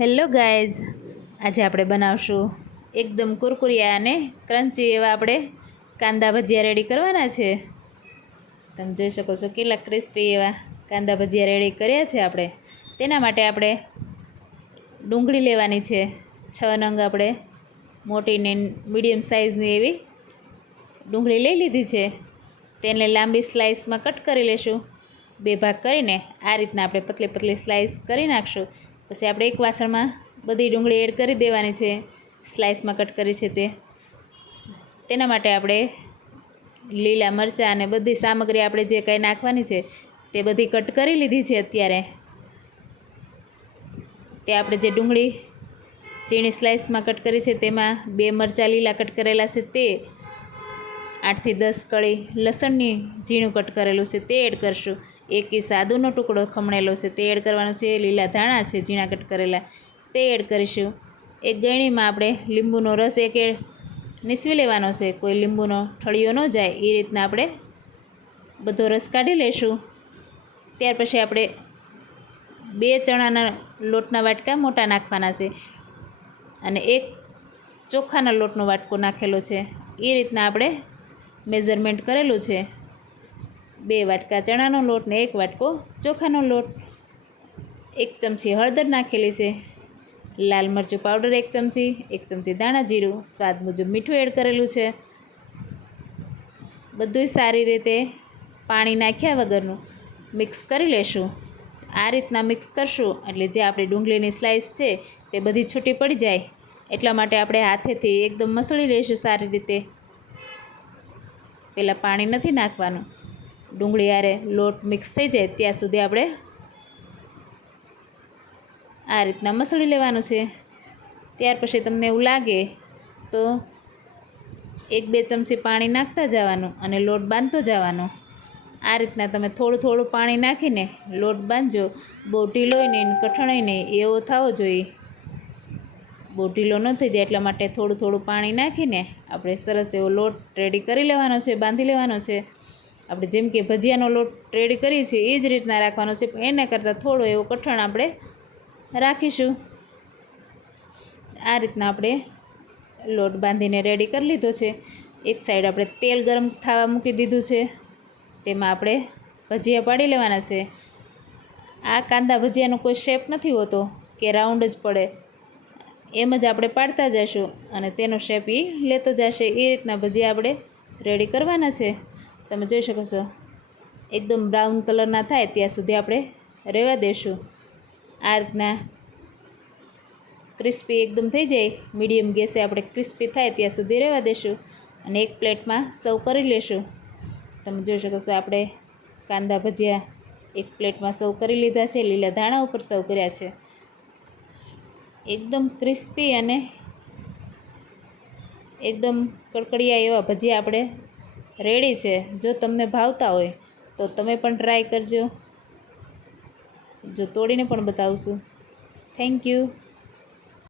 Hello guys, આજે આપણે બનાવશું એકદમ કુરકુરિયા અને ક્રન્ચી એવા આપણે કાંદા ભજીયા રેડી કરવાના છે. તમે જોઈ શકો છો કેટલા ક્રિસ્પી એવા કાંદા ભજીયા રેડી કર્યા છે આપણે. તેના માટે આપણે ડુંગળી લેવાની છે, છ નંગ આપણે મોટી ને મીડિયમ સાઇઝની એવી ડુંગળી લઈ લીધી છે. તેને લાંબી સ્લાઇસમાં કટ કરી લેશું. બે ભાગ કરીને આ રીતના આપણે પતલી પતલી સ્લાઇસ કરી નાખશું. પછી આપણે એક વાસણમાં બધી ડુંગળી એડ કરી દેવાની છે સ્લાઇસમાં કટ કરી છે તે. તેના માટે આપણે લીલા મરચાં અને બધી સામગ્રી આપણે જે કંઈ નાખવાની છે તે બધી કટ કરી લીધી છે અત્યારે. તે આપણે જે ડુંગળી ઝીણી સ્લાઇસમાં કટ કરી છે તેમાં બે મરચાં લીલા કટ કરેલા છે તે આઠથી દસ કળી લસણની ઝીણું કટ કરેલું છે તે એડ કરશું. એક એ સાદુનો ટુકડો ખમણેલો છે તે એડ કરવાનો છે, લીલા ધાણા છે ઝીણા કટ કરેલા તે એડ કરીશું. એક ગળણીમાં આપણે લીંબુનો રસ એક નીસવી લેવાનો છે, કોઈ લીંબુનો ઠળિયો ન જાય એ રીતના આપણે બધો રસ કાઢી લઈશું ત્યાર પછી આપણે બે ચણાના લોટના વાટકા મોટા નાખવાના છે અને એક ચોખાના લોટનો વાટકો નાખેલો છે. એ રીતના આપણે મેઝરમેન્ટ કરેલું છે. બે વાટકા ચણાનો લોટ ને એક વાટકો ચોખાનો લોટ. એક ચમચી હળદર નાખેલી છે. લાલ મરચું પાવડર એક ચમચી એક ચમચી દાણા જીરું, સ્વાદ મુજબ મીઠું એડ કરેલું છે. બધુંય સારી રીતે પાણી નાખ્યા વગરનું મિક્સ કરી લેશું. આ રીતના મિક્સ કરશું એટલે જે આપણી ડુંગળીની સ્લાઇસ છે તે બધી છૂટી પડી જાય. એટલા માટે આપણે હાથેથી એકદમ મસળી લઈશું સારી રીતે. પહેલાં પાણી નથી નાખવાનું. ડુંગળી આરે લોટ મિક્સ થઈ જાય ત્યાં સુધી આપણે આ રીતના મસળી લેવાનું છે. ત્યાર પછી તમને એવું લાગે તો એક બે ચમચી પાણી નાખતા જવાનું અને લોટ બાંધતો જવાનો. આ રીતના તમે થોડું થોડું પાણી નાખીને લોટ બાંધજો. બહુ ઢીલોય નહીં કઠણાય નહીં એવો થવો જોઈએ. બહુ ઢીલો ન થઈ જાય એટલા માટે થોડું થોડું પાણી નાખીને આપણે સરસ એવો લોટ રેડી કરી લેવાનો છે, બાંધી લેવાનો છે. આપણે જેમ કે ભજીયાનો લોટ રેડી કરીએ છીએ એ જ રીતના રાખવાનો છે. પણ એના કરતાં થોડો એવો કઠણ આપણે રાખીશું. આ રીતના આપણે લોટ બાંધીને રેડી કરી લીધો છે. એક સાઈડ આપણે તેલ ગરમ થવા મૂકી દીધું છે. તેમાં આપણે ભજીયા પાડી લેવાના છે. આ કાંદા ભજીયાનો કોઈ શેપ નથી હોતો, કે રાઉન્ડ જ પડે. એમ જ આપણે પાડતા જઈશું અને તેનો શેપ એ લેતો જશે. એ રીતના ભજીયા આપણે રેડી કરવાના છે. તમે જોઈ શકો છો, એકદમ બ્રાઉન કલરના થાય ત્યાં સુધી આપણે રહેવા દઈશું આ રીતના ક્રિસ્પી એકદમ થઈ જાય. મીડિયમ ગેસે આપણે ક્રિસ્પી થાય ત્યાં સુધી રહેવા દઈશું અને એક પ્લેટમાં સર્વ કરી લેશું. તમે જોઈ શકો છો, આપણે કાંદા ભજીયા એક પ્લેટમાં સર્વ કરી લીધા છે, લીલા ધાણા ઉપર સર્વ કર્યા છે. એકદમ ક્રિસ્પી અને એકદમ કડકડિયા એવા ભજીયા આપણે રેડી છે. જો તમને ભાવતા હોય તો તમે પણ ટ્રાય કરજો. જો તોડીને પણ બતાવશું થેન્ક યુ